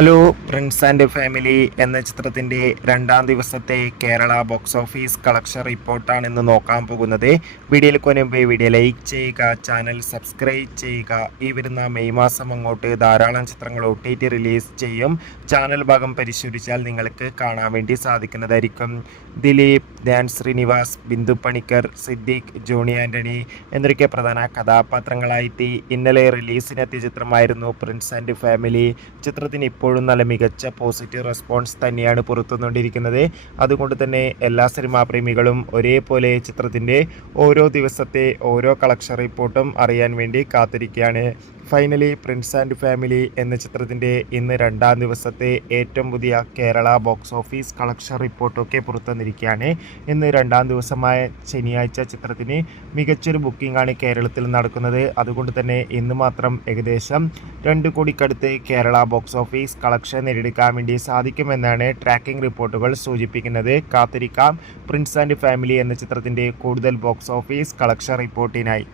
Hello friends and family എന്ന ചിത്രത്തിൻ്റെ രണ്ടാം ദിവസത്തെ കേരള ബോക്സ് ഓഫീസ് കളക്ഷൻ റിപ്പോർട്ടാണ് ഇന്ന് നോക്കാൻ പോകുന്നത്. വീഡിയോയിൽ കൊനുമ്പ് വീഡിയോ ലൈക്ക് ചെയ്യുക, ചാനൽ സബ്സ്ക്രൈബ് ചെയ്യുക. ഈ വരുന്ന മെയ് മാസം അങ്ങോട്ട് ധാരാളം ചിത്രങ്ങൾ OTT റിലീസ് ചെയ്യും. ചാനൽ ഭാഗം പരിശോധിച്ചാൽ നിങ്ങൾക്ക് കാണാൻ വേണ്ടി സാധിക്കുന്നതായിരിക്കും. ദിലീപ്, ധ്യാൻ ശ്രീനിവാസ്, ബിന്ദു പണിക്കർ, സിദ്ദീഖ്, ജോണി ആൻ്റണി എന്നൊക്കെ പ്രധാന കഥാപാത്രങ്ങളായിട്ട് ഇന്നലെ റിലീസിനെത്തിയ ചിത്രമായിരുന്നു പ്രിൻസ് ആൻഡ് ഫാമിലി. ചിത്രത്തിന് ഇപ്പോഴും നല്ല മികച്ച പോസിറ്റീവ് റെസ്പോൺസ് തന്നെയാണ് പുറത്തുവന്നുകൊണ്ടിരിക്കുന്നത്. അതുകൊണ്ട് തന്നെ എല്ലാ സിനിമാ പ്രേമികളും ഒരേപോലെ ചിത്രത്തിൻ്റെ ഓരോ ദിവസത്തെ ഓരോ കളക്ഷൻ റിപ്പോർട്ടും അറിയാൻ വേണ്ടി കാത്തിരിക്കുകയാണ്. ഫൈനലി പ്രിൻസ് ആൻഡ് ഫാമിലി എന്ന ചിത്രത്തിൻ്റെ ഇന്ന് രണ്ടാം ദിവസത്തെ ഏറ്റവും പുതിയ കേരള ബോക്സ് ഓഫീസ് കളക്ഷൻ റിപ്പോർട്ടൊക്കെ പുറത്തുവന്നിരിക്കുകയാണ്. ഇന്ന് രണ്ടാം ദിവസമായ ശനിയാഴ്ച ചിത്രത്തിന് മികച്ചൊരു ബുക്കിംഗാണ് കേരളത്തിൽ നടക്കുന്നത്. അതുകൊണ്ട് തന്നെ ഇന്ന് മാത്രം ഏകദേശം 2 കോടിക്കടുത്ത് കേരള ബോക്സ് ഓഫീസ് കളക്ഷൻ നേടിയെടുക്കാൻ വേണ്ടി സാധിക്കുമെന്നാണ് ട്രാക്കിംഗ് റിപ്പോർട്ടുകൾ സൂചിപ്പിക്കുന്നത്. കാത്തിരിക്കാം പ്രിൻസ് ആൻഡ് ഫാമിലി എന്ന ചിത്രത്തിൻ്റെ കൂടുതൽ ബോക്സ് ഓഫീസ് കളക്ഷൻ റിപ്പോർട്ടിനായി.